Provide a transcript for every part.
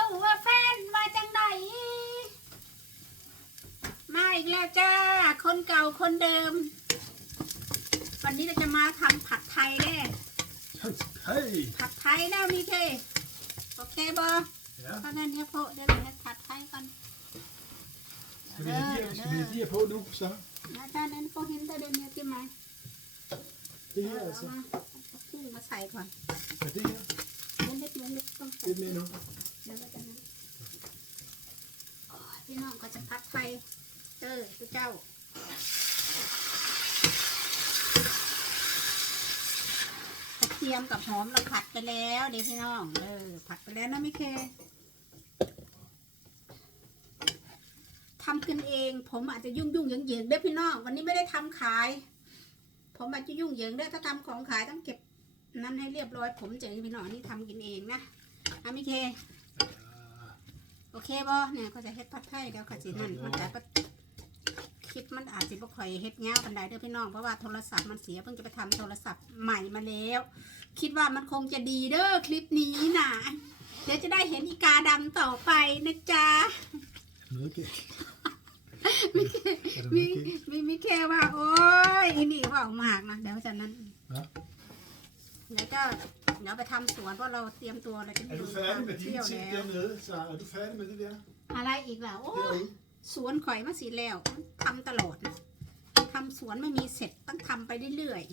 ตัวแฟนมาจังไหนมาอีกแล้วจ้า คนเก่าคนเดิม วันนี้เราจะมาทำผัดไทยแน่ Hej! ผัดไทยนะมีเคโอเคบอ Ja. ตอนนั้นเนี่ยพอเดี๋ยวเราผัดไทยกัน Ska vi lägga, ska vi lägga på nu så? อาจารย์นั้นก็เห็นแต่เดินเนี่ยที่ไหม Det เอา här alltså. มาเอากุ้งมาใส่ก่อน Ja, det här. เล็กๆเล็กๆต้องใส่ Lite mer nu. แล้วก็จะนั้นพี่น้องก็จะผัดไทยเจอเจ้ากระเทียมกับหอมเราผัดไปแล้วเดี๋ยวพี่น้องเออผัดไปแล้วนะไม่เคทำกันเอง ผมอาจจะยุ่งยุ่งเหยิงเหยิงเด้อพี่น้องวันนี้ไม่ได้ทำขาย ผมอาจจะยุ่งเหยิงเด้อถ้าทำของขายต้องเก็บนั้นให้เรียบร้อย ผมเจอพี่น้องนี่ทำกินเองนะอะไม่เค เคบ่เนี่ยเขาจะเฮ็ดผัดไทยเดี๋ยวเขาสินั่นมันแต่ก็คลิปมันอาจจะบ่ค่อยเฮ็ดยาวปานใดเด้อพี่น้องเพราะว่าโทรศัพท์มันเสียเพิ่งจะไปทำโทรศัพท์ใหม่มาแล้ว คิดว่ามันคงจะดีเด้อคลิปนี้นะเดี๋ยวจะได้เห็นอีกาดำต่อไปนะจ๊ะ Mycket. มี Är det มี mycket? มีมีแค่ว่า โอ้ยอีนี่เว่ามากนะเดี๋ยวจากนั้น Ja. เดี๋ยวก็ เดี๋ยวไปทำสวนเพราะเราเตรียมตัวอะไรจะไป Är ดู du färdig med เที่ din ยว tid แล้ว där nere? Så är du färdig med det där? อะไรอีกล่ะโอ้ Där i? สวนข่อยมาสีแล้วทำตลอดนะทำสวนไม่มีเสร็จต้องทำไปเรื่อยๆ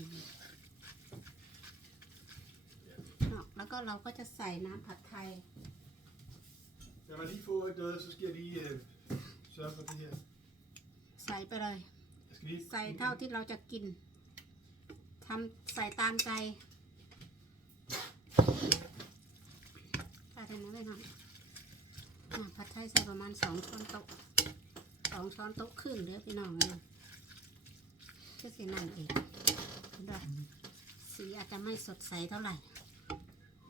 เนาะแล้วก็เราก็จะใส่น้ำผัดไทย Lad mig lige få et noget, så skal jeg lige øh, sørge for det her. ใส่ไปเลย Jeg skal lige... ใส่เท่าที่เราจะกินทำใส่ตามใจ ใส่ไปนะไม่อนผัดไทยใส่ประมาณสองช้อนโต๊ะสองช้อนโต๊ะครึ่งเด้อพี่น้องเลยก็สีนั่นเองด้วยสีอาจจะไม่สดใสเท่าไหร่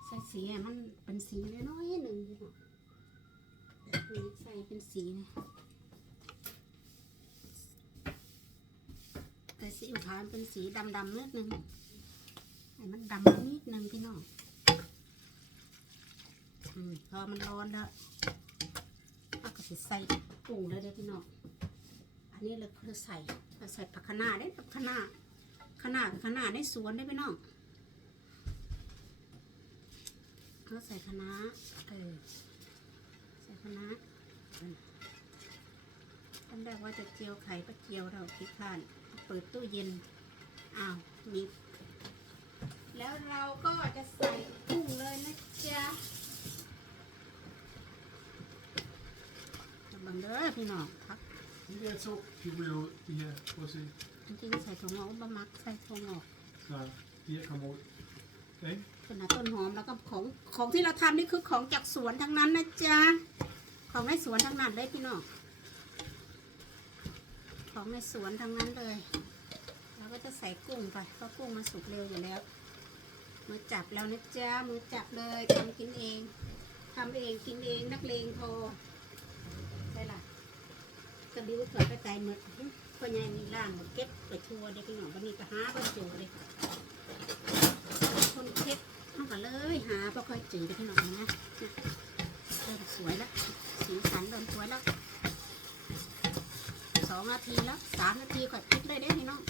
ใส่สีมันเป็นสีน้อยๆหนึ่งพี่น้องใส่เป็นสีนะแต่สีขาวมันเป็นสีดำๆนิดนึงให้มันดำนิดนึงพี่น้อง อืมพอมันร้อนแล้วเราก็จะใส่กุ้งเลยเด้อพี่น้องอันนี้เราคือใส่เราใส่ผักคะน้าได้ผักคะน้าคะน้ากับคะน้าในสวนได้พี่น้องเราใส่คะน้าเออใส่คะน้าตอนแรกว่าจะเจียวไข่ปลาเจียวเราคิดพลาดเปิดตู้เย็นอ้าวมีแล้วเราก็จะใส่กุ้งเลยนะจ๊ะบังเด้อ พี่น้องพัก De der to, de ryger ud. De her, prøv at se. จริงๆใส่ถั่วงอกบะมักใส่ถั่วงอก Så de her kommer ud. Okay? ขนาดต้นหอมแล้วก็ของของที่เราทำนี่คือของจากสวนทั้งนั้นนะจ๊ะของในสวนทั้งนั้นเลยพี่น้องของในสวนทั้งนั้นเลยเราก็จะใส่กุ้งไปเพราะกุ้งมันสุกเร็วอยู่แล้วมือจับแล้วนะจ๊ะมือจับเลยทำกินเองทำเองกินเองนักเลงพอ ดีว่าเกิดกระจายหมดพ่อใหญ่มีร่างหมดเก็บไปทัวร์เด็กพี่น้องวันนี้ก็หาไปจูเลยคนเก็บมันก็เลยหาพอค่อยจืดไปที่หน่อยนะเริ่มสวยแล้วสีสันเริ่มสวยแล้วสองนาทีแล้วสามนาทีก่อนปิดเลยเด้พี่น้อง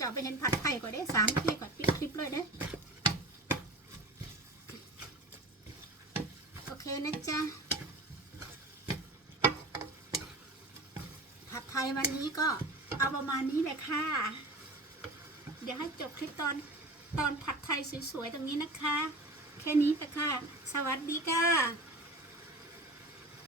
จะไปเห็นผัดไทยก่อนเด้สามนาทีก่อนปิดคลิปเลยเด้โอเคนะจ๊ะผัดไทยวันนี้ก็เอาประมาณนี้เลยค่ะ เดี๋ยวให้จบคลิปตอนตอนผัดไทยสวยๆตรงนี้นะคะ แค่นี้ค่ะ สวัสดีค่ะ